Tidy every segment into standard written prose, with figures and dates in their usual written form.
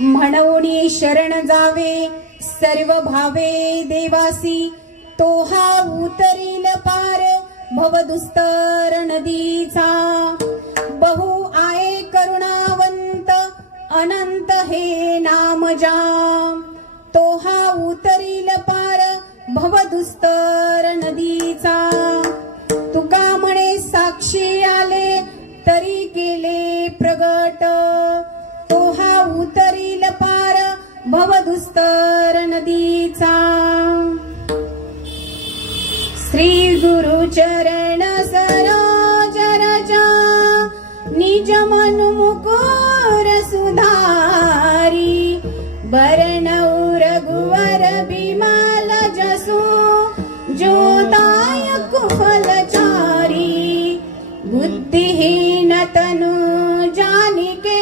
म्हणून शरण जावे सर्व भावे देवासी, तो हा उतरील पार भवदुस्तर नदीचा। बहु आहे करुणावंत अनंत हे नाम जाम, तो हा उतरील पार भवदुस्तर नदीचा। तुका म्हणे साक्षी आले तरी केले प्रगट, तो हा उतरील पार भवदुस्तर नदीचा। श्री गुरु चरण सरोज रजा, निज मनु मुकुर सुधारी। बरनऊ रघुवर बिमल जसु, जो दायक फलचारी। बुद्धिहीन तनु जानिके,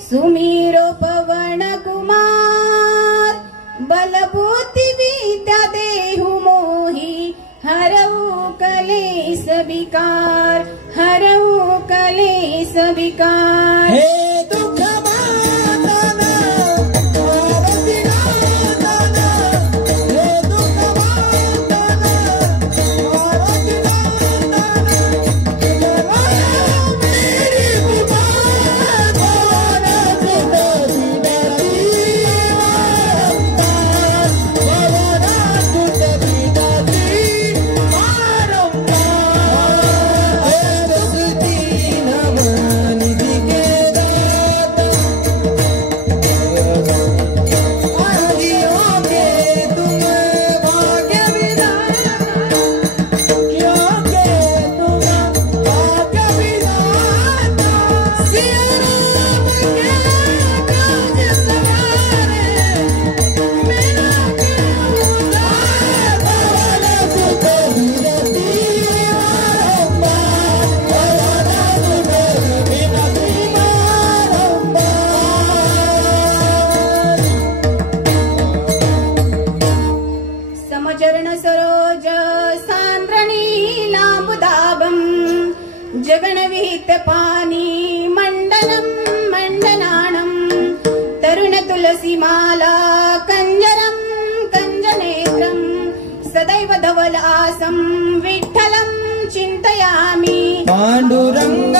सुमीरो पवन कुमार। बलबुद्धि विद्या देहु मोहि, हरऊ कलेश विकार, हरऊ कलेश विकार। हे दुख जगनविहित पानी मंडलम मंडनानम। तरुण तुलसी माला कंजरम कंजनेत्रम। सदैव धवलासं विठ्ठलं चिंतयामि। पांडुरंग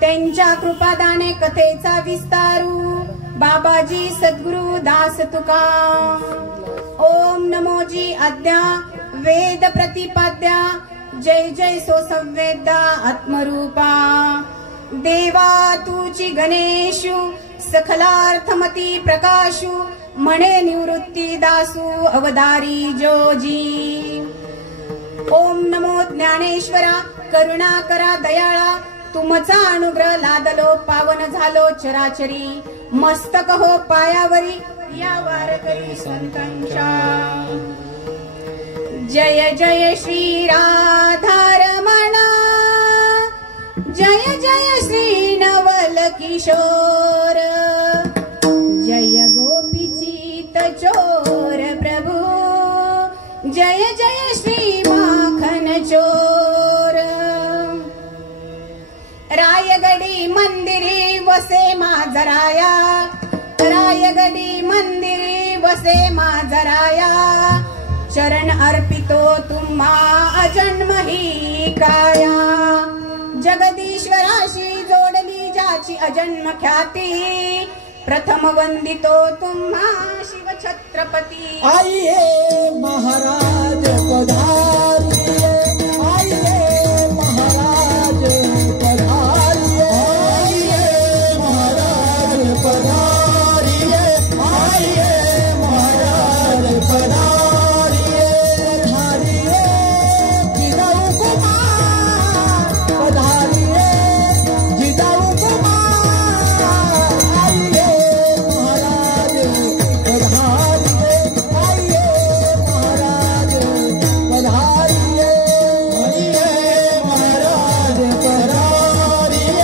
त्यांच्या कृपादाने कथेचा विस्तारू। बाबाजी सद्गुरु दास तुका। ओम नमोजी आद्या वेद प्रतिपाद्या। जय जय सो संवेदा आत्मरूपा। देवा तुची गणेशु सकलार्थमती प्रकाशु। म्हणे निवृत्ती दासू अवतारी जोजी। ओम नमो ज्ञानेश्वरा करुणा करा दयाळा, तुमचा अनुग्रह लादलो पावन झालो चराचरी, मस्तक हो पायावरी या वारकरी संतांच्या। जय जय श्री राधारमण, जय जय श्री नवल किशोर, जय गोपीचीत चोर प्रभु, जय जय श्री माखन चोर। रायगडी मंदिरी वसे माझराया, रायगडी मंदिरी वसे माझराया, चरण अर्पितो तुम्हा अजन्म ही काया। जगदीश्वराशी जोडली ज्याची अजन्म ख्याती, प्रथम वंदितो तुम्हा शिव छत्रपती। आइए महाराज पधारिए, आइए महाराज पधारिए, आइए महाराज पधारिए, आइए महाराज पधारिए, पधारिए जिदाऊ कुमार, पधारिए जिदाऊ कुमार, आइए महाराज पधारिए, आइए महाराज पधारिए, आइए महाराज पधारिए,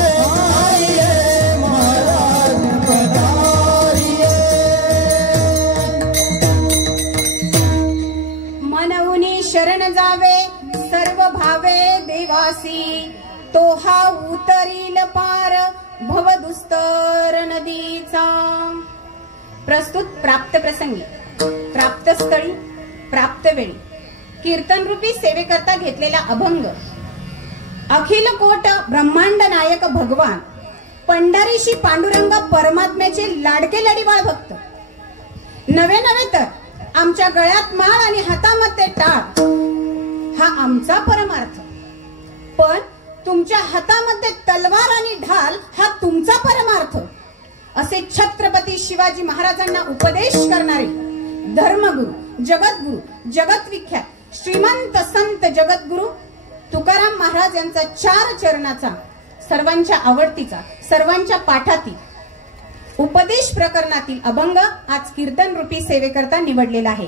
आइए महाराज पधारिए। मनऊनी शरण जावे सर्व भावे देवासी, तो हा उतरील पार भवदुस्तर नदीचा। प्रस्तुत प्राप्त प्रसंगी, प्राप्त स्थळी, प्राप्त वेळी कीर्तन रूपी सेवेकरता घेतलेला अभंग अखिल कोट ब्रह्मांड नायक भगवान पंढरीशी पांडुरंग परमात्म्याचे लाडके लडीवाळ भक्त। नवे नवे तर आमच्या गळ्यात माळ आणि हातामध्ये टाळ हा आमचा परमार्थ, पण तुमच्या हातामध्ये तलवार आणि ढाल हा तुमचा परमार्थ, असे छत्रपती शिवाजी महाराजांना उपदेश करणारे धर्मगुरु, जगद्गुरु, जगतविख्यात श्रीमंत संत जगद्गुरु तुकाराम महाराज यांचा 4 चरणाचा, सर्वांच्या आवडतीचा, सर्वांच्या पाठातील उपदेश प्रकरणातील अभंग आज कीर्तन रूपी सेवेकरता निवडलेला आहे।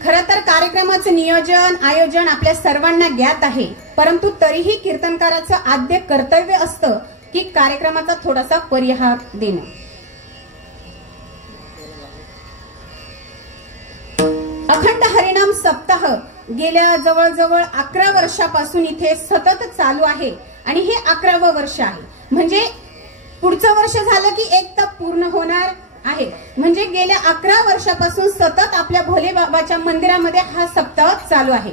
खरं तर कार्यक्रमाचं नियोजन आयोजन आपल्या सर्वांना ज्ञात आहे, परंतु तरीही कीर्तनकाराचं आद्य कर्तव्य असतं की कार्यक्रमाचा थोडासा परिहार देणं। अखंड हरिनाम सप्ताह गेल्या जवळजवळ 11 वर्षापासून इथे सतत चालू आहे आणि हे 11वं वर्ष आहे, म्हणजे पुढचं वर्ष झालं की एक तप पूर्ण होणार आहे। म्हणजे गेल्या 11 वर्षापासून सतत आपल्या भोले बाबाच्या मंदिरामध्ये हा सप्ताह चालू आहे।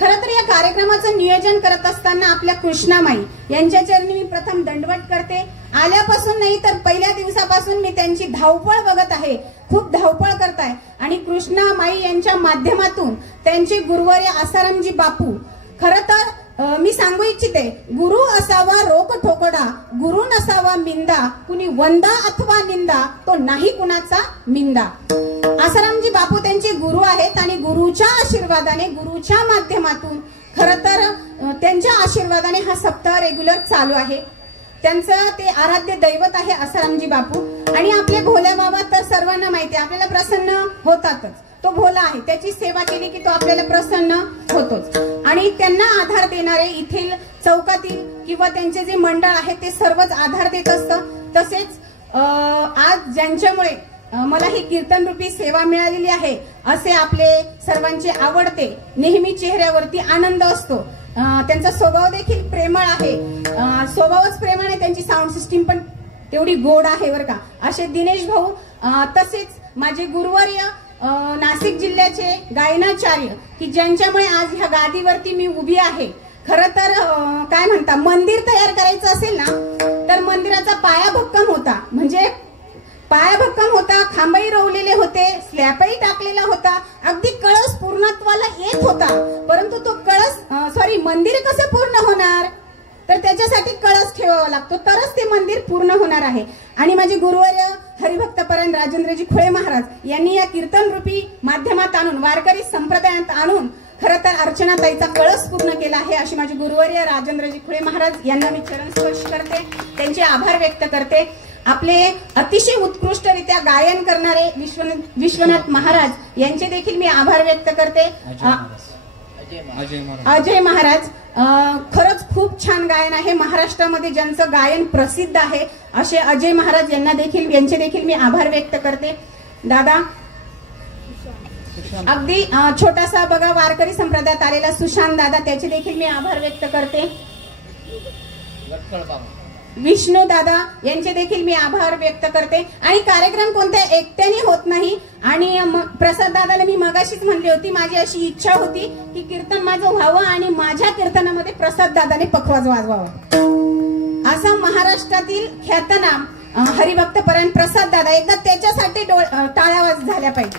खरं तर या कार्यक्रमाचं नियोजन करत असताना आपल्या कृष्णामाई यांच्या चरणी मी प्रथम दंडवत करते। आल्यापासून नाही तर पहिल्या दिवसापासून मी त्यांची धावपळ बघत आहे, खूप धावपळ करताय आणि कृष्णामाई यांच्या माध्यमातून त्यांचे गुरुवर्य आसारामजी बापू, खरं तर मी सांगू इच्छिते, गुरु असावा रोक ठोकडा, गुरु नसावा मिंदा, कुणी वंदा अथवा निंदा, तो नाही कुणाचा मिंदा। आसारामजी बापू त्यांचे गुरु आहेत आणि गुरुच्या आशीर्वादाने, गुरुच्या माध्यमातून खरं तर त्यांच्या आशीर्वादाने हा सप्ताह रेग्युलर चालू आहे। त्यांचं ते आराध्य दैवत आहे आसारामजी बापू आणि आपले भोले बाबा तर सर्वांना माहिती आहे, आपल्याला प्रसन्न होतातच, तो भोला आहे, त्याची सेवा केली की तो आपल्याला प्रसन्न होतोच। आणि त्यांना आधार देणारे इथील चौकातील किंवा त्यांचे जे मंडळ आहे ते सर्वच आधार देत असतं। तसेच आज ज्यांच्यामुळे मला ही कीर्तन रूपी सेवा मिळालेली आहे असे आपले सर्वांचे आवडते, नेहमी चेहऱ्यावरती आनंद असतो, त्यांचा स्वभाव देखील प्रेमळ आहे, स्वभावच प्रेमळ आहे, त्यांची साऊंड सिस्टीम पण तेवढी गोड आहे बरं का, असे दिनेश भाऊ, तसेच माझे गुरुवर्य नाशिक जिल्ह्याचे गायनाचार्य की ज्यांच्यामुळे आज ह्या गादीवरती मी उभी आहे। खरं तर काय म्हणता, मंदिर तयार करायचं असेल ना तर मंदिराचा पाया भक्कम होता, म्हणजे पाया भक्कम होता, खांबही रोवलेले होते, स्लॅबही टाकलेला होता, अगदी कळस पूर्णत्वाला येत होता. परंतु तो मंदिर कसं पूर्ण होणार? तर त्याच्यासाठी कळस ठेवावा लागतो, तरच ते मंदिर पूर्ण होणार आहे. आणि माझे गुरुवर्य हरिभक्तपरायण राजेंद्रजी खुळे महाराज यांनी या कीर्तन रूपी माध्यमात आणून, वारकरी संप्रदायात आणून खरं तर अर्चनाताईचा कळस पूर्ण केला आहे. अशी माझे गुरुवर्य राजेंद्रजी खुळे महाराज यांना मी चरण स्पर्श करते, त्यांचे आभार व्यक्त करते. आपले अतिशय उत्कृष्टरित्या गायन करणारे विश्वनाथ महाराज यांचे देखील मी आभार व्यक्त करते. अजय महाराज खरंच खूप छान गायन आहे. महाराष्ट्रामध्ये ज्यांचं गायन प्रसिद्ध आहे असे अजय महाराज यांचे देखील मी आभार व्यक्त करते. दादा अगदी छोटासा बघा वारकरी संप्रदायात आलेला सुशांत दादा, त्याचे देखील मी आभार व्यक्त करते. विष्णू दादा यांचे देखील मी आभार व्यक्त करते. आणि कार्यक्रम कोणत्या एकट्याने होत नाही. आणि प्रसाद दादाला मी मगाशीच म्हणली होती, माझी अशी इच्छा होती की कीर्तन माझं व्हावं आणि माझ्या कीर्तनामध्ये प्रसाद दादाने पखवाज वाजवावा. असं महाराष्ट्रातील ख्यातनाम हरिभक्तपरायण प्रसाद दादा, एकदा त्याच्यासाठी टाळ्या झाल्या पाहिजे.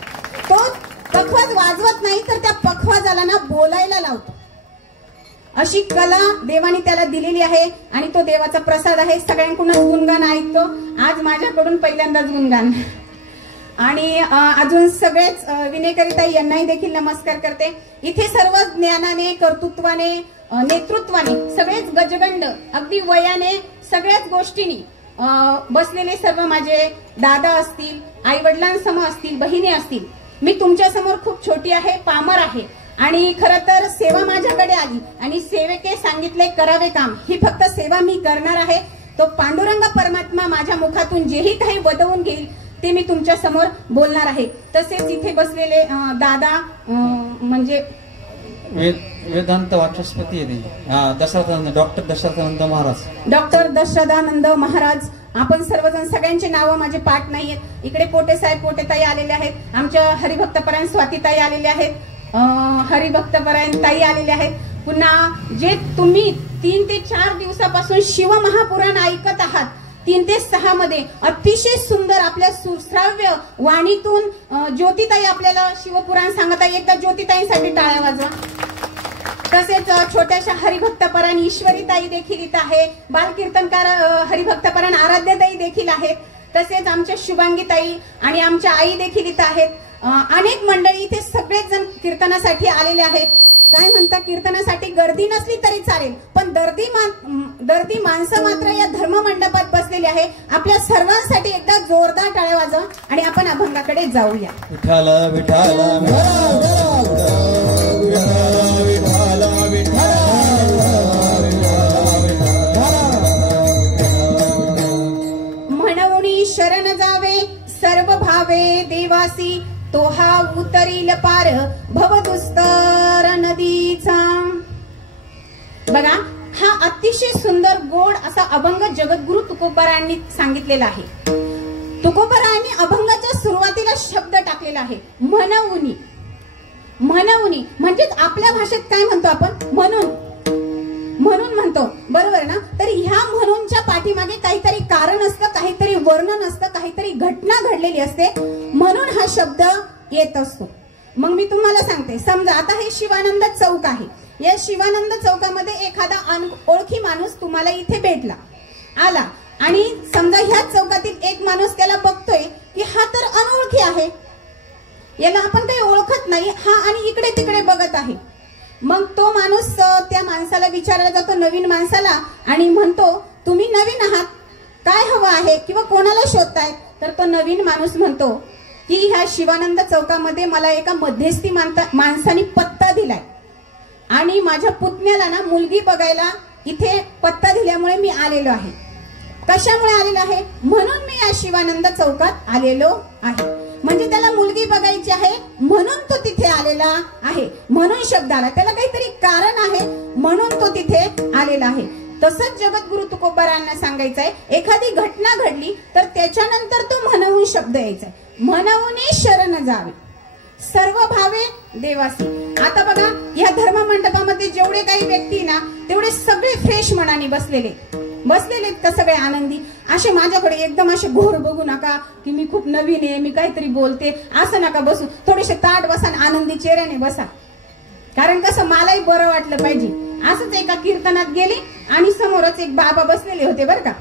तो पखवाज वाजवत नाही तर त्या पखवाजाला ना बोलायला लावतो. अशी कला देवाने त्याला दिलेली आहे आणि तो देवाचा प्रसाद आहे. सगळ्यांकडूनच गुणगान ऐकतो, आज माझ्याकडून पहिल्यांदाच गुणगान. आणि अजून सगळेच विनेकरिताई यांनाही देखील नमस्कार करते. इथे सर्व ज्ञानाने, कर्तृत्वाने, नेतृत्वाने सगळेच गजगंड, अगदी वयाने, सगळ्याच गोष्टींनी बसलेले सर्व माझे दादा असतील, आई वडिलांसम असतील, बहिणी असतील. मी तुमच्या समोर खूप छोटी आहे, पामर आहे. आणि खरं तर सेवा माझ्याकडे आली आणि सेवेके सांगितले करावे काम, ही फक्त सेवा मी करणार आहे. तो पांडुरंग परमात्मा माझ्या मुखातून जेही काही वदवून घेईल ते मी तुमच्या समोर बोलणार आहे. तसेच इथे बसलेले दादा म्हणजे वेदांत वाचस्पती दशरथानंद, डॉक्टर दशरथानंद महाराज. डॉक्टर दशरथानंद महाराज, आपण सर्वजण, सगळ्यांची नावं माझे पाठ नाहीयेत. इकडे पोटे साहेब, पोटेताई आलेले आहेत. आमच्या हरिभक्तपरायण स्वातीताई आलेल्या आहेत, हरिभक्तपरायण ताई आलेले आहेत. पुन्हा जे तुम्ही 3 ते 4 दिवसापासून शिवमहापुराण ऐकत आहात, 3 ते 6 मध्ये अतिशय सुंदर आपल्या सुश्राव्य वाणीतून ज्योतिताई आपल्याला शिवपुराण सांगत आहे. एकदा ज्योतिताईंसाठी टाळ्या वाजवा. तसेच छोट्याशा हरिभक्तपरायण ईश्वरीताई देखील इथं आहे. बालकीर्तनकार हरिभक्तपरायण आराध्यताई देखील आहेत. तसेच आमच्या शुभांगीताई आणि आमच्या आई देखील इथं आहेत. अनेक मंडळी इथे सगळेच जण कीर्तनासाठी आलेले आहेत. काय म्हणता, कीर्तनासाठी गर्दी नसली तरी चालेल, पण दर्दी माणसं मात्र या धर्म मंडपात बसलेली आहे. आपल्या सर्वांसाठी एकदा जोरदार टाळ्या वाजवा आणि आपण अभंगाकडे जाऊया. विठ्ठल विठ्ठल म्हणून शरण जावे सर्व भावे देवासी, तो हा उतरील पार भवदुस्तर नदीचा. बघा, हा अतिशय सुंदर गोड असा अभंग जगद्गुरु तुकोबारायांनी सांगितलेला आहे. तुकोबारायांनी अभंगाच्या सुरुवातीला शब्द टाकलेला आहे म्हणून. म्हणून म्हणजेच आपल्या भाषेत काय म्हणतो आपण, म्हणून म्हणतो, बरोबर ना. तर ह्या म्हणूनच्या पाठीमागे काहीतरी कारण असतं, काहीतरी वर्णन असतं, काहीतरी घटना घडलेली असते, म्हणून हा शब्द येत असतो. मग मी तुम्हाला सांगते, समजा आता हे शिवानंद चौक आहे. या शिवानंद चौकामध्ये एखादा अनोळखी माणूस तुम्हाला इथे भेटला, आला, आणि समजा ह्या चौकातील एक माणूस त्याला बघतोय की हा तर अनोळखी आहे, याला आपण काही ओळखत नाही, हा आणि इकडे तिकडे बघत आहे. मग तो माणूस त्या माणसाला विचारायला जातो, नवीन माणसाला, आणि म्हणतो, तुम्ही नवीन आहात, काय हवं आहे किंवा कोणाला शोधताय? तर तो नवीन माणूस म्हणतो की ह्या शिवानंद चौकामध्ये मला एका मध्यस्थी माणसाने पत्ता दिलाय आणि माझ्या पुतण्याला ना मुलगी बघायला इथे पत्ता दिल्यामुळे मी आलेलो आहे. कशामुळे आलेलो आहे? म्हणून मी या शिवानंद चौकात आलेलो आहे. म्हणजे त्याला मुलगी बघायची आहे म्हणून तो तिथे आलेला आहे. म्हणून शब्द आला, त्याला काहीतरी कारण आहे म्हणून तो तिथे आलेला आहे. तसंच जगद्गुरु तुकोबारायांना सांगायचं आहे, एखादी घटना घडली तर त्याच्यानंतर तो म्हणून शब्द यायचा. म्हणून शरण जावे सर्व भावे देवासी. आता बघा, या धर्म मंडपामध्ये जेवढे काही व्यक्ती ना तेवढे सगळे फ्रेश मनाने बसलेले. बसलेले का सगळे आनंदी. असे माझ्याकडे एकदम असे घोर बघू नका की मी खूप नवीन आहे, मी काहीतरी बोलते, असं नका बसू. थोडेसे ताट बसा, आनंदी चेहऱ्याने बसा. कारण कसं मलाही बरं वाटलं पाहिजे. असंच एका कीर्तनात गेले आणि समोरच एक बाबा बसलेले होते बरं का.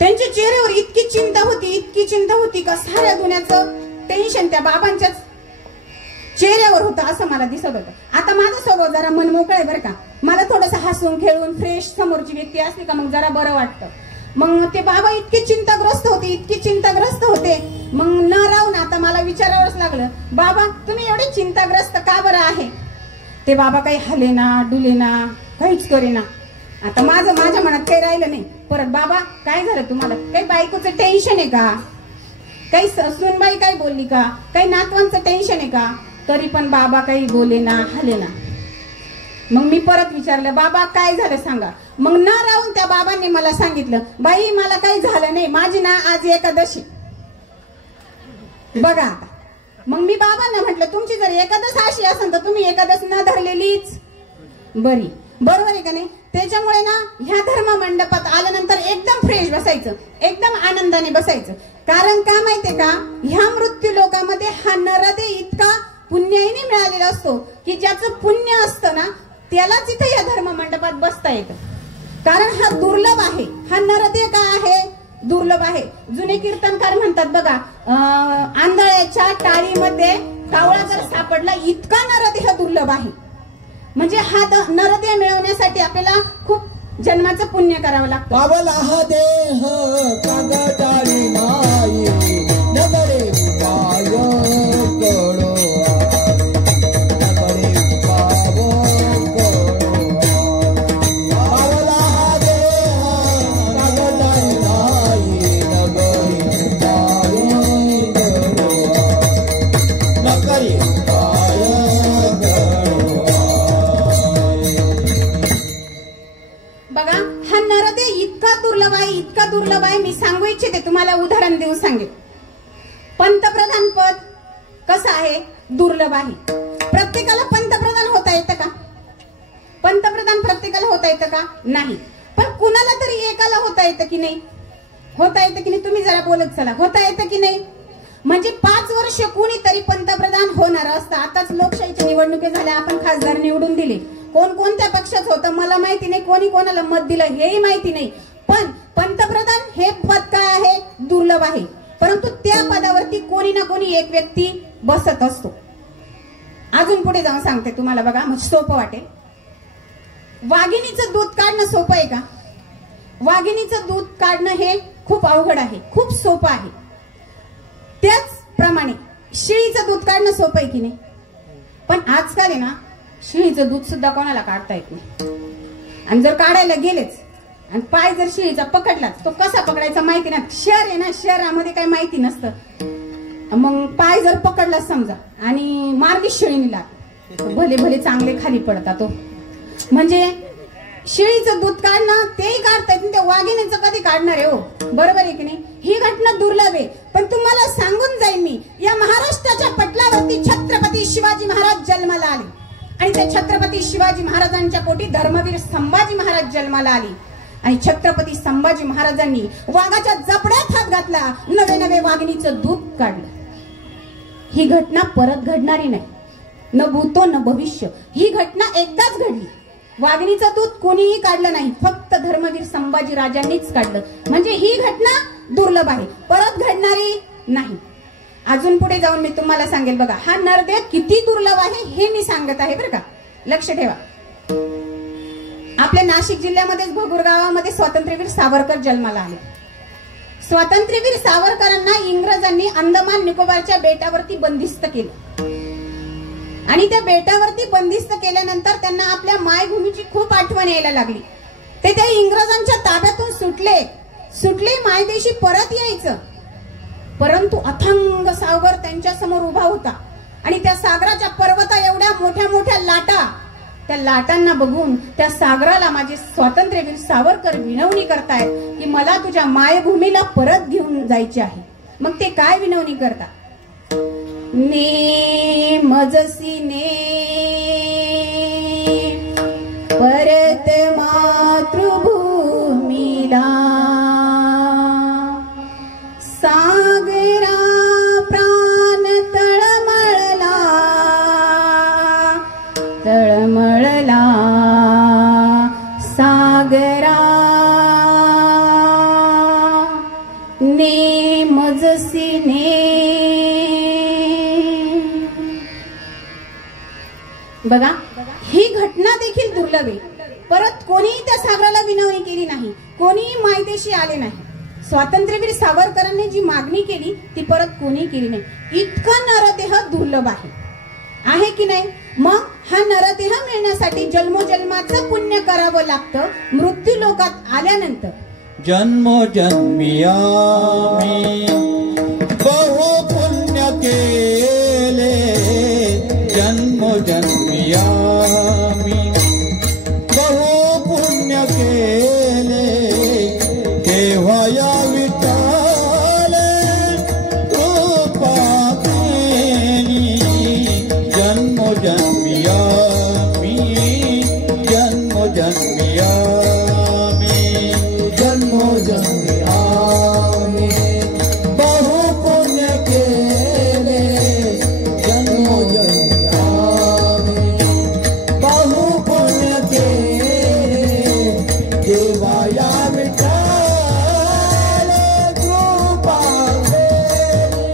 त्यांच्या चेहऱ्यावर इतकी चिंता होती का साऱ्या दुनियाचं टेन्शन त्या बाबांच्याच चेहऱ्यावर होतं असं मला दिसत होतं. आता माझा स्वभाव जरा मनमोकळा आहे बरं का. मला थोडंसं हसून खेळून फ्रेश समोरची व्यक्ती असली का मग जरा बरं वाटतं. मग ते बाबा इतके चिंताग्रस्त होते. मग न राहून आता मला विचारावंच लागलं, बाबा तुम्ही एवढे चिंताग्रस्त का बरं आहे? ते बाबा काही हलेना डुलेना, काहीच करेना. आता माझ्या मनात काही राहिलं नाही. परत बाबा काय झालं तुम्हाला? काही बायकोचं टेन्शन आहे का? काही सुनबाई काय बोलली का? काही नातवांचं टेन्शन आहे का? तरी पण बाबा काही बोलेना हलेना. मग मी परत विचारलं, बाबा काय झालं सांगा. मग न राहून त्या बाबांनी मला सांगितलं, बाई मला काही झालं नाही, माझी ना आज एकादशी. बघा आता. मग मी बाबांना म्हटलं, तुमची जर एकादश अशी असेल तर तुम्ही एकादश न धरलेलीच बरी. बरोबर आहे का नाही? त्याच्यामुळे ना ह्या धर्म मंडपात आल्यानंतर एकदम फ्रेश बसायचं, एकदम आनंदाने बसायचं. कारण का माहितीये का, ह्या मृत्यू लोकांमध्ये हा नरदेह इतका पुण्याईने मिळालेला असतो की ज्याचं पुण्य असतं ना त्यालाच इथे या धर्म मंडपात बसता येतं. कारण हा दुर्लभ आहे. हा नरदेह का आहे? दुर्लभ आहे. जुने कीर्तनकार म्हणतात बघा, आंधळ्याच्या टाळीमध्ये कावळा जर सापडला इतका नरदेह दुर्लभ आहे. म्हणजे हा नरदेह मिळवण्यासाठी आपल्याला खूप जन्माचं पुण्य करावं लागतं. पावला हा देह कागदाळी नाही नगरे पाय कळो नगरे पाव कळो. पावला हा देह कागदाळी नाही नगरे पाय कळो नगरे पाय कळो. बघा हा नरदेह इतका दुर्लभ आहे. मी सांगू इच्छिते, तुम्हाला उदाहरण देऊन सांगेल. पंतप्रधान पद कसं आहे? दुर्लभ आहे. प्रत्येकाला पंतप्रधान होता येतं का? पंतप्रधान प्रत्येकाला होता येतं का? नाही. पण कुणाला तरी एकाला होता येतं की नाही? होता येतं की नाही? तुम्ही जरा बोलत चला. होता येतं की नाही? म्हणजे 5 वर्ष कुणीतरी पंतप्रधान होणार असतं. आताच लोकशाहीच्या निवडणुकी झाल्या, आपण खासदार निवडून दिले. कोण कोणत्या पक्षात होतं मला माहिती नाही, कोणी कोणाला मत दिलं हेही माहिती नाही. पण पंतप्रधान हे पद काय आहे? दुर्लभ आहे. परंतु त्या पदावरती कोणी ना कोणी एक व्यक्ती बसत असतो. अजून पुढे जाऊन सांगते तुम्हाला. बघा म्हणजे सोपं वाटेल. वाघिणीचं दूध काढणं सोपं आहे का? वाघिणीचं दूध काढणं हे खूप अवघड आहे, खूप सोपं आहे. त्याचप्रमाणे शेळीचं दूध काढणं सोपं आहे की नाही? पण आजकाल आहे ना शेळीचं दूध सुद्धा कोणाला काढता येत नाही. आणि जर काढायला गेलेच आणि पाय जर शेळीचा पकडलाच तो कसा पकडायचा माहिती नाही. शहर आहे ना, शहरामध्ये काही माहिती नसतं. मग पाय जर पकडला समजा आणि मारली शेळीला, भले भले चांगले खाली पडतात. म्हणजे शेळीचं दूध काढणं तेही काढतायत, ते वाघिणीचं कधी काढणार आहे हो? बरोबर आहे की नाही? ही घटना दुर्लभ आहे. पण तुम्हाला सांगून जाईन मी, या महाराष्ट्राच्या पटलावरती छत्रपती शिवाजी महाराज जन्माला आले आणि त्या छत्रपती शिवाजी महाराजांच्या पोटी धर्मवीर संभाजी महाराज जन्माला आले आणि छत्रपती संभाजी महाराजांनी वाघाच्या जबड्यात हात घातला, नवे वाघिणीचं दूध काढलं. ही घटना परत घडणारी नाही, न भूतो न भविष्य. ही घटना एकदाच घडली. वाघिणीचं दूध कोणीही काढलं नाही, फक्त धर्मवीर संभाजी राजांनीच काढलं. म्हणजे ही घटना दुर्लभ आहे, परत घडणारी नाही. अजून पुढे जाऊन मी तुम्हाला सांगेल. बघा हा नरदेह किती दुर्लभ आहे हे मी सांगत आहे बरं का, लक्ष ठेवा. आपल्या नाशिक जिल्ह्यामध्येच भगूर गावामध्ये स्वातंत्र्यवीर सावरकर जन्माला आले. स्वातंत्र्यवीर सावरकरांना इंग्रजांनी अंदमान निकोबारच्या बेटावरती बंदिस्त केलं आणि त्या बेटावरती बंदिस्त केल्यानंतर त्यांना आपल्या मायभूमीची खूप आठवण यायला लागली. ते त्या इंग्रजांच्या ताब्यातून सुटले मायदेशी परत यायचं. परंतु अथांग सागर त्यांच्या समोर उभा होता आणि त्या सागराच्या पर्वता एवढ्या मोठ्या मोठ्या लाटा. त्या लाटांना बघून त्या सागराला माझे स्वातंत्र्यवीर सावरकर विनवणी करतायत की मला तुझ्या मायभूमीला परत घेऊन जायचे आहे. मग ते काय विनवणी करतात? ने मजसी ने परत मातृभूमी बघा, ही घटना देखील दुर्लभ आहे. परत कोणीही त्या सागराला विनवणी केली नाही, कोणीही मायदेशी आले नाही. स्वातंत्र्यवीर सावरकरांनी जी मागणी केली ती परत कोणी केली नाही. इतका नरदेह दुर्लभ आहे की नाही? मग हा नरदेह मिळण्यासाठी जन्मोजन्माचं पुण्य करावं लागतं. मृत्यू लोकात आल्यानंतर जन्मोजन्मी आम्ही बहु पुण्य केले, जन्मोजन्मी आम्ही बहु पुण्य केले, केव्हा या विठ्ठले कृपा केली. जन्मोजन्मी आम्ही, जन्मोजन्मी आम्ही, जन्मोजन्मी आम्ही बहु पुण्य केले, जन्मोजन्मी आम्ही बहु पुण्य केले, देवा या विठ्ठले कृपा केली,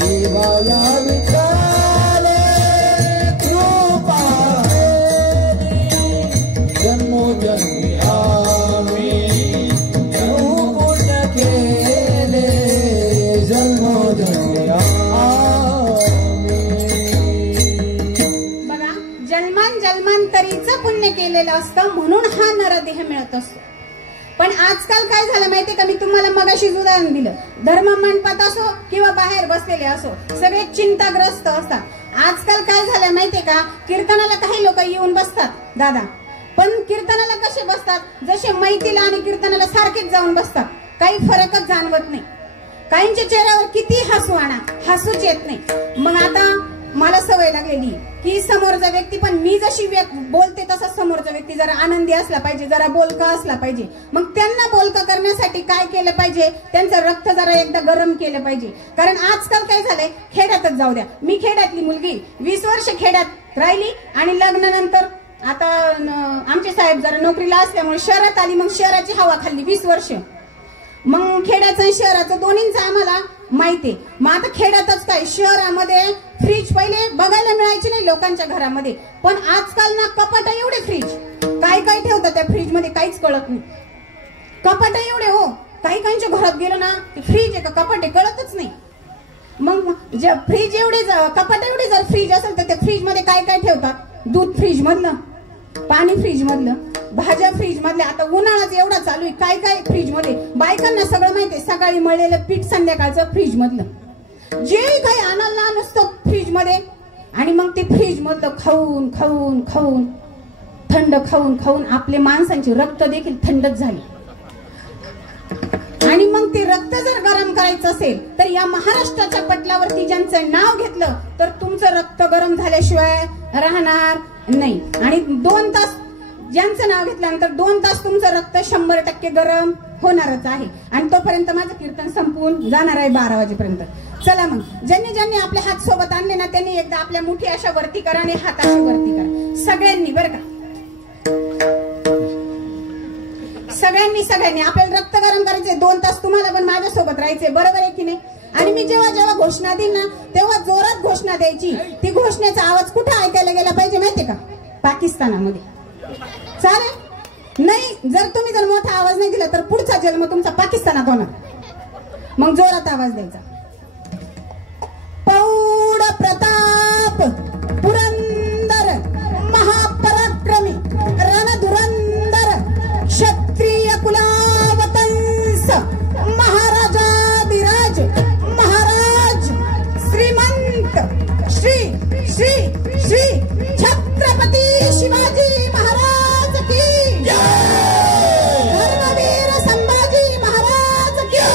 देवा या विठ्ठले कृपा केली. जन्मोजन्मी आम्ही बहु पुण्य केले, जन्मोजन्मी आम्ही. बघा, जन्मांतरीचं पुण्य केलेलं असतं म्हणून हा नरदेह मिळत असतो. पण आजकाल काय झालं माहितीये का? मी तुम्हाला मगाशीच उदाहरण दिलं. धर्म मंडपात असो किंवा बाहेर बसलेले असो, सगळे चिंताग्रस्त असतात. आजकाल काय झालं माहितीये का? कीर्तनाला काही लोक येऊन बसतात दादा, पण कीर्तनाला कसे बसतात? जसे मैतीला आणि कीर्तनाला सारखेच जाऊन बसतात. काही फरकच जाणवत नाही. काहींच्या चेहऱ्यावर किती हसू आणा, हसूच येत नाही. मग आता मला सवय लागलेली की समोरचा व्यक्ती पण मी जशी बोलते तसा समोरचा व्यक्ती जरा आनंदी असला पाहिजे, जरा बोलका असला पाहिजे. मग त्यांना बोलका करण्यासाठी काय केलं पाहिजे? त्यांचं रक्त जरा एकदा गरम केलं पाहिजे. कारण आजकाल काय झालंय, खेड्यातच जाऊ द्या, मी खेड्यातली मुलगी 20 वर्ष खेड्यात राहिली आणि लग्नानंतर आता आमचे साहेब जरा नोकरीला असल्यामुळे शहरात आली. मग शहराची हवा खाल्ली 20 वर्ष. मग खेड्याचं आणि शहराचं दोन्हींचं आम्हाला माहितीये. मग आता खेड्यातच काय, शहरामध्ये फ्रीज पहिले बघायला मिळायचे नाही लोकांच्या घरामध्ये, पण आजकाल ना कपाट एवढे फ्रीज, काय काय ठेवतात त्या फ्रीज मध्ये काहीच कळत नाही. कपाट एवढे हो, काही काहींच्या घरात गेलो ना फ्रीज आहे का कपाट आहे कळतच नाही. मग फ्रीज एवढे कपाट एवढे जर फ्रीज असेल तर त्या फ्रीज मध्ये काय काय ठेवतात? दूध फ्रीज मधलं, पाणी फ्रीज मधलं, भाज्या फ्रीज मधल्या. आता उन्हाळाच एवढा चालू आहे, काय काय फ्रीज मध्ये. बायकांना सगळं माहितीये, सकाळी मळलेलं पीठ संध्याकाळचं फ्रीज मधलं, जे काही आणायला नसतं फ्रीज मध्ये. आणि मग ते फ्रीज मधलं खाऊन खाऊन खाऊन, थंड खाऊन खाऊन आपले माणसांची रक्त देखील थंडच झाली. आणि मग ते रक्त जर गरम करायचं असेल तर या महाराष्ट्राच्या पटलावरती ज्यांचं नाव घेतलं तर तुमचं रक्त गरम झाल्याशिवाय राहणार नाही. आणि 2 तास ज्यांचं नाव घेतल्यानंतर 2 तास तुमचं रक्त 100% गरम होणारच आहे. आणि तोपर्यंत माझं कीर्तन संपून जाणार आहे 12 वाजेपर्यंत. चला मग, ज्यांनी ज्यांनी आपले हात सोबत आणले ना त्यांनी एकदा आपल्या मुठी अशा वरती करा आणि हात अशा वरती करा सगळ्यांनी, बरं का? सगळ्यांनी आपल्याला रक्त गरम करायचे. 2 तास तुम्हाला पण माझ्यासोबत राहायचे, बरोबर आहे की नाही? आणि मी जेव्हा जेव्हा घोषणा देईन ना तेव्हा जोरात घोषणा द्यायची. ती घोषणेचा आवाज कुठे ऐकायला गेला पाहिजे माहितीये का? पाकिस्तानामध्ये. चालेल? नाही, जर मोठा आवाज नाही दिला तर पुढचा जन्म तुमचा पाकिस्तानात होणार. मग जोरात आवाज द्यायचा. पौड प्रताप पुरंदर महापराक्रमी रणधुरंदर क्षत्रिय कुलावतंस महाराजाधिराज महाराज श्रीमंत श्री श्री श्री छत्रपती शिवाजी महाराज की धर्मवीर संभाजी महाराज की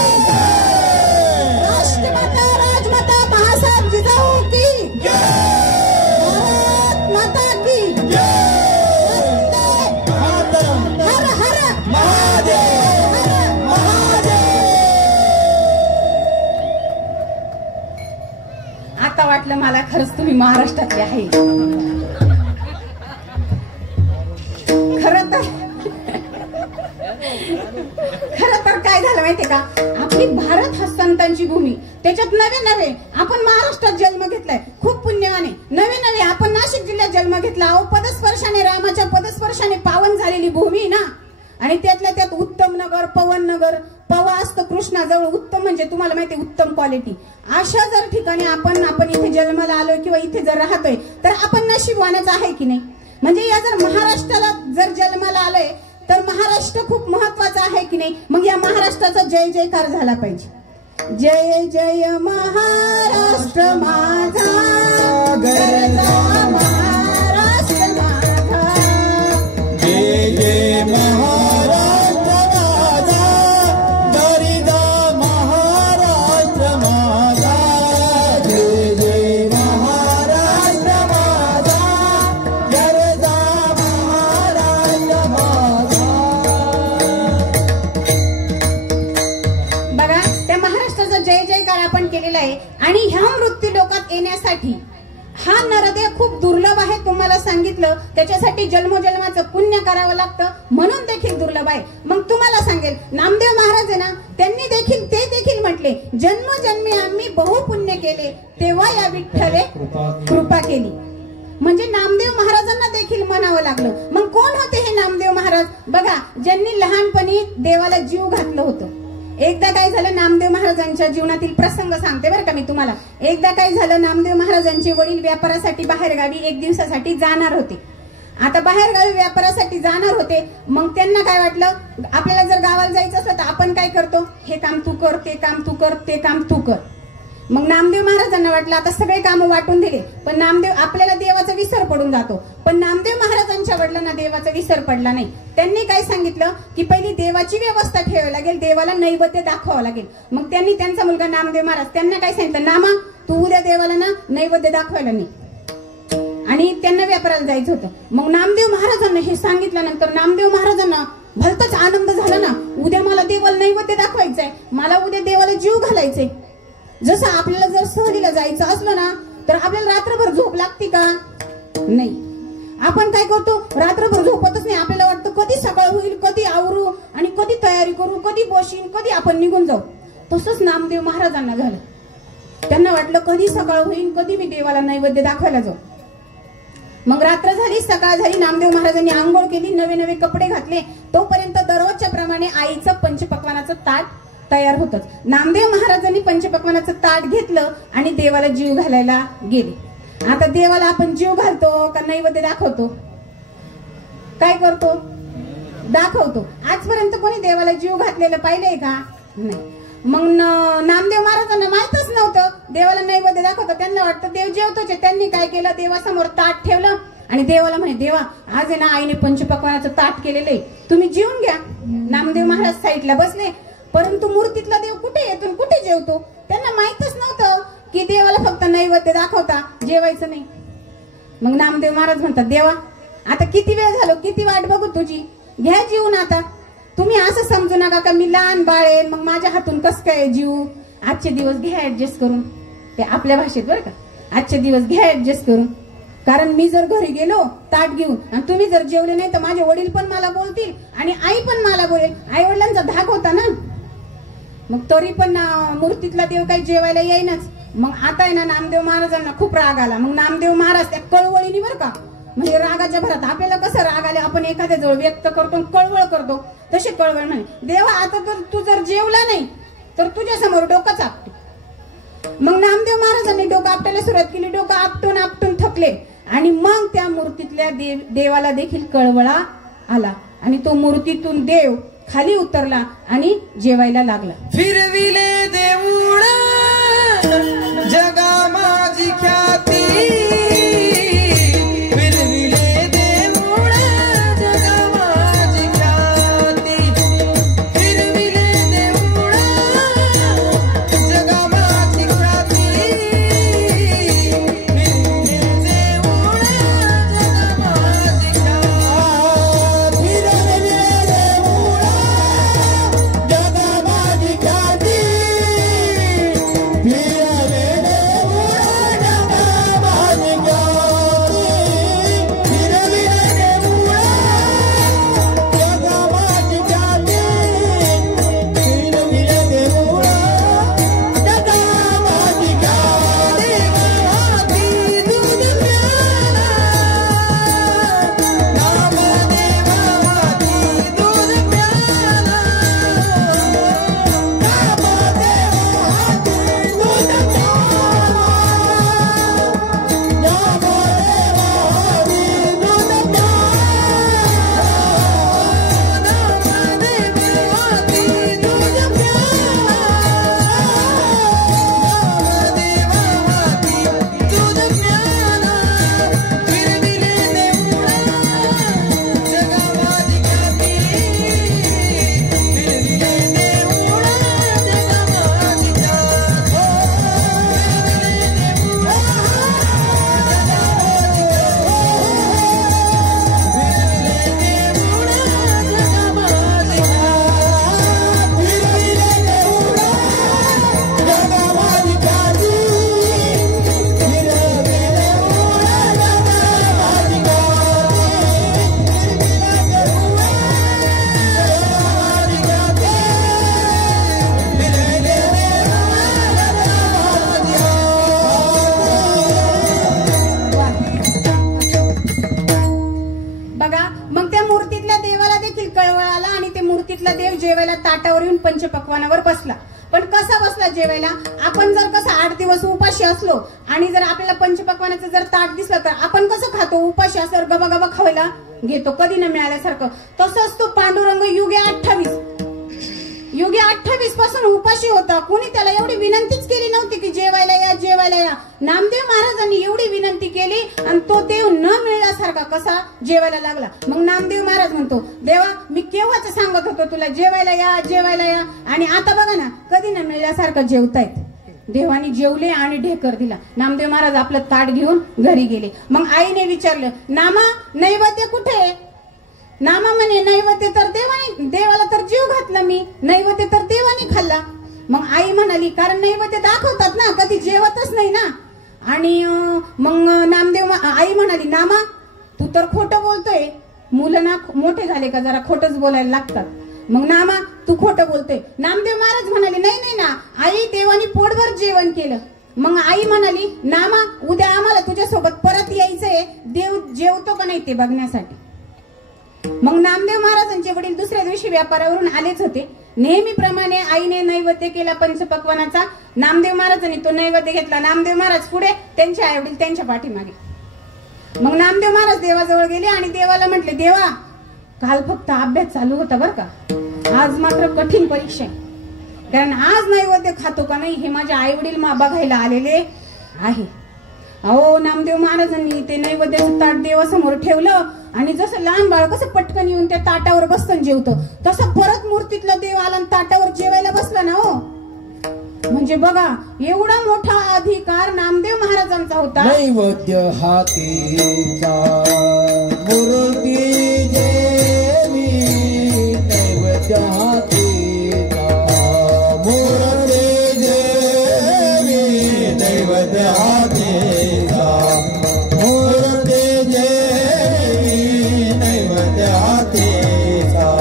राष्ट्रमाता राजमाता महासाहेब जिजाऊ की भारत माता की हर हर महादेव, महादेव. आता वाटलं मला खरंच तुम्ही महाराष्ट्रातले आहे. खरं तर काय झालं माहितीये का? आपली भारत हा संतांची भूमी, त्याच्यात नवे आपण महाराष्ट्रात जन्म घेतलाय, खूप पुण्यवाने. नवे आपण नाशिक जिल्ह्यात जन्म घेतला. अहो पदस्पर्शाने, रामाच्या पदस्पर्शाने पावन झालेली भूमी ना. आणि त्यातल्या त्यात उत्तम नगर, पवन नगर. पवा असतं कृष्णाजवळ, उत्तम म्हणजे तुम्हाला माहिती उत्तम क्वालिटी. अशा जर ठिकाणी आपण इथे जन्माला आलोय किंवा इथे जर राहतोय तर आपण नशीबवानच आहे की नाही. म्हणजे या जर महाराष्ट्राला जर जन्माला आलोय तर महाराष्ट्र खूप महत्वाचा आहे की नाही. मग या महाराष्ट्राचा जय जयकार झाला पाहिजे. जय जय महाराष्ट्र माझा, गरजा महाराष्ट्र माझा. जय जय महाराष्ट्र माझा, गरजा महाराष्ट्र माझा. जय जय महाराष्ट्र माझा, गरजा महाराष्ट्र माझा. बघा त्या महाराष्ट्राचा जय जयकार आपण केलेला आहे. आणि ह्या मृत्यू लोकात येण्यासाठी हा नरदेह खूप दुर्लभ आहे. तुम्हाला सांगितलं त्याच्यासाठी जन्मोजन्माचं पुण्य करावं लागतं, म्हणून देखील दुर्लभ आहे. मग तुम्हाला सांगेल नामदेव महाराज आहे ना, त्यांनी देखील ते देखील म्हटले जन्मजन्मी आम्ही बहुपुण्य केले तेव्हा या विठ्ठले कृपा केली. म्हणजे नामदेव महाराजांना देखील म्हणावं लागलं. मग कोण होते हे नामदेव महाराज? बघा, ज्यांनी लहानपणी देवाला जीव घातलं होतं. एकदा काय झालं, नामदेव महाराजांच्या जीवनातील प्रसंग सांगते बरं का मी तुम्हाला. एकदा काय झालं, नामदेव महाराजांचे वडील व्यापारासाठी बाहेरगावी एक दिवसासाठी जाणार होते. आता बाहेरगावी व्यापारासाठी जाणार होते. मग त्यांना काय वाटलं, आपल्याला जर गावाला जायचं असलं तर आपण काय करतो, हे काम तू कर, ते काम तू कर, ते काम तू कर. मग नामदेव महाराजांना वाटलं आता सगळे कामं वाटून दिले, पण नामदेव आपल्याला देवाचा विसर पडून जातो. पण नामदेव महाराजांच्या वडिलांना देवाचा विसर पडला नाही. त्यांनी काय सांगितलं की पहिली देवाची व्यवस्था ठेवावी लागेल, देवाला नैवेद्य दाखवावं लागेल. मग त्यांनी त्यांचा मुलगा नामदेव महाराज त्यांना काय सांगितलं, नामा तू उद्या देवाला ना नैवेद्य दाखवायला नाही. आणि त्यांना व्यापाराला जायचं होतं. मग नामदेव महाराजांना हे सांगितल्यानंतर नामदेव महाराजांना भलताच आनंद झाला ना. उद्या मला देवाला नैवेद्य दाखवायचंय, मला उद्या देवाला जीव घालायचंय. जसं आपल्याला जर सहलीला जायचं असलं ना तर आपल्याला रात्रभर झोप लागते का? नाही. आपण काय करतो, रात्रभर झोपतच नाही. आपल्याला वाटतं कधी सकाळ होईल, कधी आवरू आणि कधी तयारी करू, कधी बशीन, कधी आपण निघून जाऊ. तसंच नामदेव महाराजांना झालं. त्यांना वाटलं कधी सकाळ होईल, कधी मी देवाला नैवेद्य दाखवायला जाऊ. मग रात्र झाली, सकाळ झाली. नामदेव महाराजांनी आंघोळ केली, नवे नवे कपडे घातले. तोपर्यंत दररोजच्या प्रमाणे आईचं पंचपक्वानाचं ताट तयार होतच. नामदेव महाराजांनी पंचपक्वानाचं ताट घेतलं आणि देवाला जीव घालायला गेले. आता देवाला आपण जीव घालतो का नैवेद्य दाखवतो? काय करतो? दाखवतो. आजपर्यंत कोणी देवाला जीव घातलेलं पाहिलंय का? नाही. मग नामदेव महाराजांना माहितच नव्हतं देवाला नैवेद्य दाखवतो. त्यांना वाटतं देव जेवतोच. त्यांनी काय केलं, देवासमोर ताट ठेवलं आणि देवाला म्हणे, देवा आज आहे ना आईने पंचपक्वानाचं ताट केलेलं आहे, तुम्ही जेवून घ्या. नामदेव महाराज साईडला बसले. परंतु मूर्तीतला देव कुठे येतो, कुठे जेवतो त्यांना माहितच नव्हतं की देवाला फक्त नैवेद्य दाखवता, जेवायचं नाही. मग नामदेव महाराज म्हणतात, देवा आता किती वेळ झालो, किती वाट बघू तुझी, घ्या जीवन. आता तुम्ही असं समजू नका का मी लहान बाळ आहे, मग माझ्या हातून कस काय जीव. आजचे दिवस घ्या ऍडजस्ट करून. ते आपल्या भाषेत बरं का, आजचे दिवस घ्या ऍडजस्ट करून. कारण मी जर घरी गेलो ताट घेऊन आणि तुम्ही जर जेवले नाही तर माझे वडील पण मला बोलतील आणि आई पण मला बोलेल. आई वडिलांचा धाक होता ना. मग तरी पण मूर्तीतला देव काही जेवायला येईनच. मग आता आहे ना नामदेव महाराजांना खूप राग आला. मग नामदेव महाराज त्या कळवळीने बरं का, म्हणजे रागाच्या भरात आपल्याला कसं राग आले आपण एखाद्या जवळ व्यक्त करतो, कळवळ करतो, तशी कळवळ म्हणे, देवा आता तर तू जर जेवला नाही तर तुझ्या समोर डोकं चापतो. मग नामदेव महाराजांनी डोकं आपटायला सुरुवात केली. डोकं आपटून आपटून थकले आणि मग त्या मूर्तीतल्या देवाला देखील कळवळा आला आणि तो मूर्तीतून देव खाली उतरला आणि जेवायला लागला. फिरविले देऊळ जगा माझी ख्याती, फिरविले देऊळ जगा माझी ख्याती, फिरविले देऊळ जगा माझी ख्याती, फिरविले देऊळ जगा माझी ख्याती, फिरविले देऊळ जगा माझी ख्याती, पंचपक्वानावर बसला. पण कसा बसला जेवायला? आपण जर कसं 8 दिवस उपाशी असलो आणि जर आपल्याला पंचपक्वानाचं जर ताट दिसलं तर आपण कसं खातो? उपाशी असल्यावर गबागबा खायला घेतो, कधी न मिळाल्यासारखं. तसंच तो पांडुरंग युगे 28 पासून उपाशी होता. कोणी त्याला एवढी विनंतीच केली नव्हती की जेवायला या, जेवायला या. नामदेव महाराजांनी एवढी विनंती केली आणि तो देव न मिळाल्यासारखा कसा जेवायला लागला. मग नामदेव महाराज म्हणतो, देवा मी केव्हाच सांगत होतो तुला जेवायला या, जेवायला या, आणि आता बघा ना कधी न मिळाल्यासारखं जेवतायत. देवानी जेवले आणि ढेकर दिला. नामदेव महाराज आपलं ताट घेऊन घरी गेले. मग आईने विचारलं, नामा नैवेद्य कुठे? नामा म्हणे, नैवेद्य तर देवाला तर जीव घातला मी, नैवेद्य तर देवानी खाल्ला. मग आई म्हणाली, कारण नैवेद्य दाखवतात ना, कधी जेवतच नाही ना. आणि मग आई म्हणाली, नामा तू तर खोटं बोलतोय, मुलं ना मोठे झाले का जरा खोटच बोलायला लागतात. मग नामा तू खोटं बोलतोय. नामदेव महाराज म्हणाले, नाही ना आई, देवानी पोटभर जेवण केलं. मग आई म्हणाली, नामा उद्या आम्हाला तुझ्यासोबत परत यायचंय, देव जेवतो का नाही ते बघण्यासाठी. मग नामदेव महाराजांचे वडील दुसऱ्या दिवशी व्यापारावरून आलेच होते. नेहमीप्रमाणे आईने नैवेद्य केला पंचपक्वानाचा. नामदेव महाराजांनी तो नैवेद्य घेतला. नामदेव महाराज पुढे, त्यांचे आई वडील त्यांच्या पाठीमागे. मग नामदेव महाराज देवाजवळ गेले आणि देवाला म्हटले, देवा काल फक्त अभ्यास चालू होता बर का, आज मात्र कठीण परीक्षा आहे, कारण आज नैवेद्य खातो का नाही हे माझे आई वडील बघायला आलेले आहे. अहो नामदेव महाराजांनी ते नैवेद्याचं ताट देवासमोर ठेवलं आणि जसं लहान बाळ कसं पटकन येऊन त्या ताटावर बसतं जेवतं, तसं परत मूर्तीतला देव आला आणि ताटावर जेवायला बसला ना. हो म्हणजे बघा एवढा मोठा अधिकार नामदेव महाराजांचा होता. नैवेद्य हातीचा मूर्ती देवी, नैवेद्य हातीचा मूर्ती देवी, नैवेद्य हातीचा मूर्ती देवी, नैवेद्य हातीचा.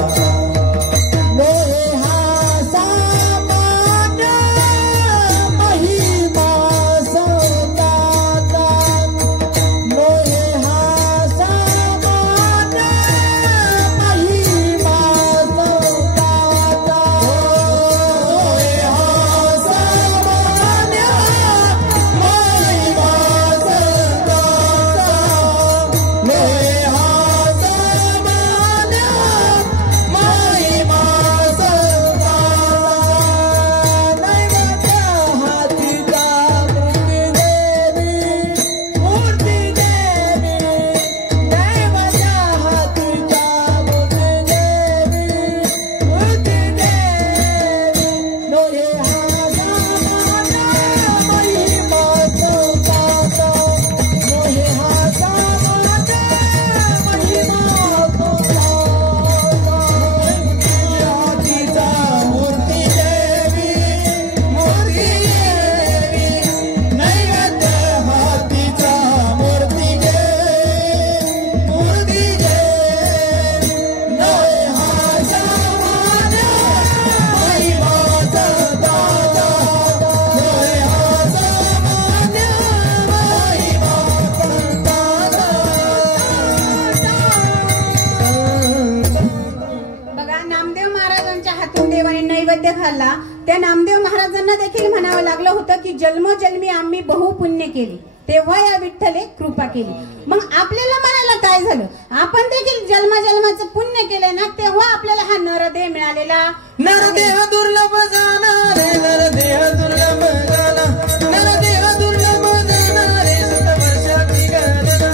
त्या नामदेव महाराजांना देखील म्हणावं लागलं होतं की जन्मोजन्मी आम्ही बहुपुण्य केली, तेव्हा या विठ्ठले कृपा केली. मग आपल्याला म्हणायला काय झालं? आपण देखील जन्मजन्माचं पुण्य केलं ना, तेव्हा आपल्याला हा नरदेह मिळालेला. नरदेह दुर्लभ जाणारे, नरदेह दुर्लभ जाना, नरदेह दुर्लभ जाणारे, शतवर्षाची गणना.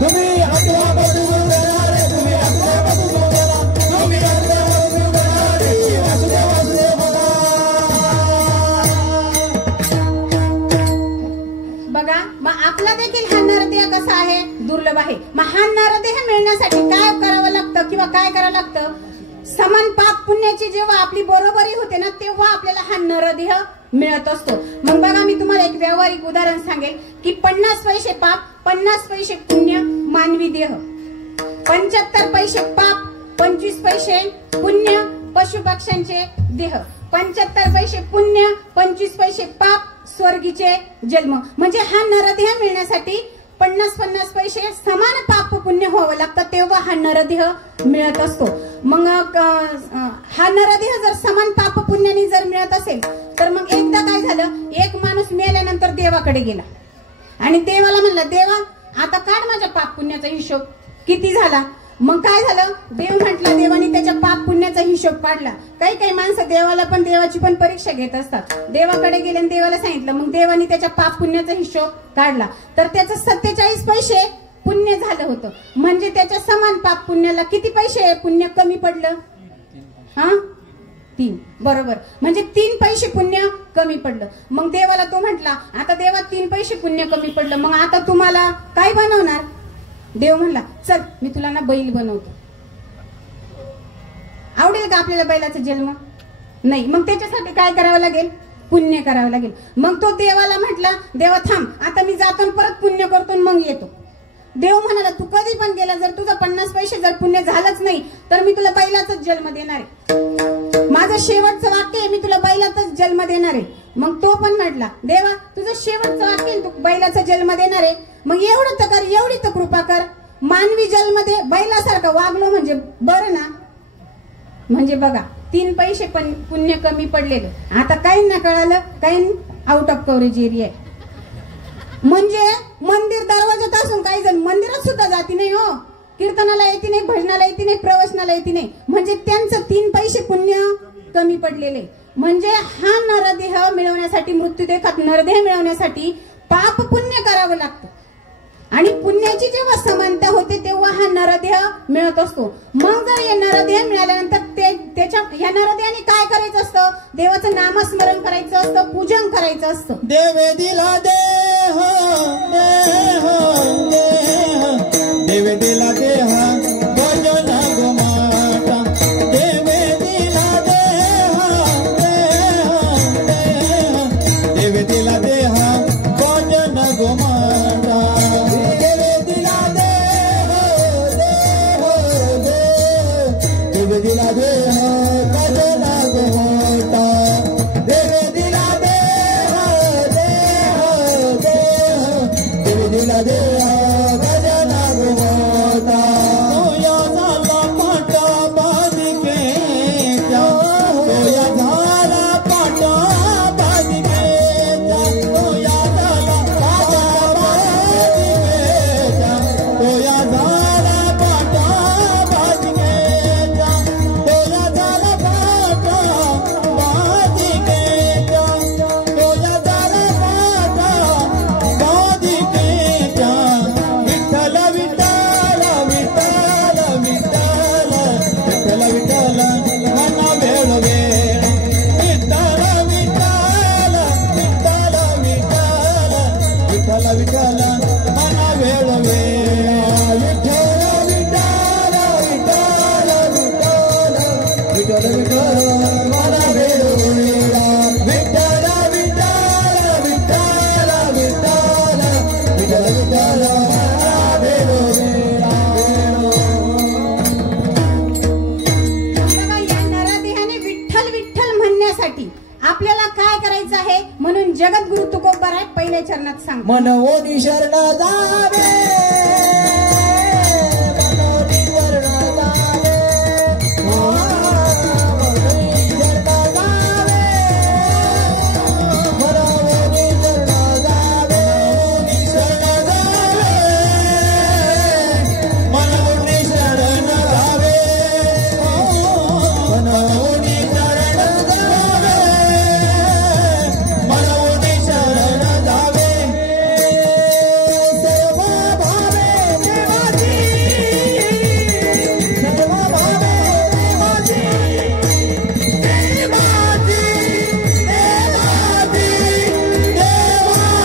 तुम्ही आपल्या बाजूला जाणारे, तुम्ही आपल्या बाजूला जाणार, तुम्ही आपल्या बाजूला जाणारे, वासुदेव वासुदेव बघा. मग आपला देखील हा नरदेह कसा आहे? दुर्लभ आहे. मग हा नरदेह मिळण्यासाठी काय करावं लागतं किंवा काय करावं लागतं? समान पाप पुण्याची जेव्हा आपली बरोबरी होते ना, तेव्हा आपल्याला हा नरदेह मिळत असतो. मग बघा मी तुम्हाला एक व्यावहारिक उदाहरण सांगेल की 50 पैसे पाप, 50 पैसे पुण्य मानवी देह, 75 पैसे पाप, 25 पैसे पुण्य पशु पक्ष्यांचे देह, 75 पैसे पुण्य, 25 पैसे पाप स्वर्गीचे जन्म. म्हणजे हा नरदेह मिळण्यासाठी 50-50 पैसे समान पाप पुण्य व्हावं लागतं, तेव्हा हा नरदेह मिळत असतो. मग हा नरदेह जर समान पाप पुण्याने जर मिळत असेल तर मग एकदा काय झालं, एक माणूस मेल्यानंतर देवाकडे गेला आणि देवाला म्हणला, देवा आता काढ माझ्या पाप पुण्याचा हिशोब किती झाला. मग काय झालं, देव म्हटला, देवाने त्याच्या पाप पुण्याचा हिशोब काढला. काही माणसं देवाला पण देवाची पण परीक्षा घेत असतात. देवाकडे गेले आणि देवाला सांगितलं, मग देवाने त्याच्या पाप पुण्याचा हिशोब काढला तर त्याचं 47 पैसे पुण्य झालं होतं. म्हणजे त्याच्या समान पाप पुण्याला किती पैसे पुण्य कमी पडलं, 3 बरोबर. म्हणजे 3 पैसे पुण्य कमी पडलं. मग देवाला तो म्हटला, आता देवा 3 पैसे पुण्य कमी पडलं, मग आता तुम्हाला काय बनवणार. देव म्हणला, चल मी तुला ना बैल बनवतो. आवडेल का आपल्याला बैलाचा जन्म, नाही. मग त्याच्यासाठी काय करावं लागेल, पुण्य करावं लागेल. मग तो देवाला म्हटला, देवा थांब आता मी जातो परत पुण्य करतो मग येतो. देव म्हणाला, तू कधी पण गेला, जर तुझं 50 पैसे जर पुण्य झालंच नाही तर मी तुला बैलाचाच जन्म देणार आहे. माझं शेवटचं वाक्य आहे, मी तुला बैलाचाच जन्म देणार आहे. मग तो पण म्हटला, देवा तुझं शेवटचं वाक्य आहे, तू बैलाचा जन्म देणार आहे, मग एवढं तर कर, एवढी तर कृपा कर, मानवी जन्म दे, बैलासारखं वागलो म्हणजे बरं ना. म्हणजे बघा 3 पैसे पण पुण्य कमी पडलेलं. आता काही ना कळालं, काही आउट ऑफ कव्हरेज एरिया आहे. म्हणजे मंदिर दरवाजात असून काही जण मंदिरात सुद्धा जाती नाही, हो कीर्तनाला येते नाही, भजनाला येते नाही, प्रवचनाला येते नाही, म्हणजे त्यांचं 3 पैसे पुण्य कमी पडलेले. म्हणजे हा नरदेह मिळवण्यासाठी, मृत्यूदेहात नरदेह मिळवण्यासाठी पाप पुण्य करावं लागतं आणि पुण्याची जेव्हा समानता होते तेव्हा हा नरदेह मिळत असतो. मग जर हे नरदेह मिळाल्यानंतर त्याच्या या नरदेहाने काय करायचं असतं, देवाचं नामस्मरण करायचं असतं, पूजन करायचं असतं. देवे दिला देह देह देह, देवे दिला देह भजन गोमाता, देवे दिला देह देह देह, देवे दिला देह भजन गोमाता, देवे दिला देह देह देह, देवे दिला देह भजन गोमाता, देवे दिला देह देह देह, देवे दिला देह भजन गोमाता. तोया झाला पाटा बाजिकेचा, तोया झाला पाटा बाजिकेचा, तोया झाला पाटा बाजिकेचा, तोया झाला पाटा बाजिकेचा, तोया झाला पाटा बाजिकेचा, तोया झाला पाटा बाजिकेचा. विठ्ठल विठ्ठल विठ्ठल विठ्ठल विठ्ठल विठ्ठल मना वेळ वेळ, विठ्ठल विठ्ठल विठ्ठल विठ्ठल विठ्ठल विठ्ठल मना वेळ वेळ, विठ्ठल विठ्ठल विठ्ठल विठ्ठल विठ्ठल विठ्ठल मना वेळ वेळ, विठ्ठल विठ्ठल विठ्ठल विठ्ठल विठ्ठल विठ्ठल मना वेळ वेळ. तेव्हा या नरदेहाने विठ्ठल विठ्ठल म्हणण्यासाठी आपल्याला काय करायचं आहे, म्हणून जगद्गुरु तुकोबराय पहिल्या चरणात सांग, मनवोनी शरण जावे, मनवोनी शरण जावे, मनवोनी शरण जावे, मनवोनी शरण जावे, शरण जावे, मनवोनी शरण जावे, मनवोनी शरण जावे, मनवोनी शरण जावे. सर्व भावे देवाची, सर्व भावे देवाची, देवाची, देवाची, देवाची.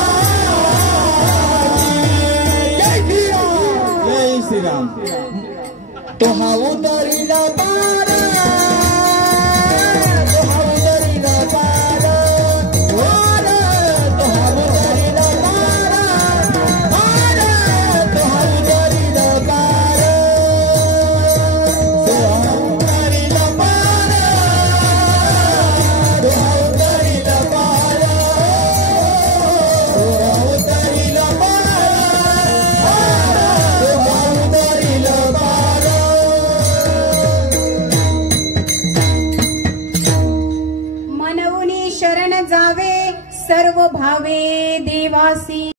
जय श्रीराम. तो हा उतरीला पार, तो हा उतरीला पार, वार, तो हा उतरीला पार, वार, तो हा उतरीला पार, तो हा उतरीला पार, तो हा उतरीला पार, तो हा उतरीला पार, सर्व भावे देवासी।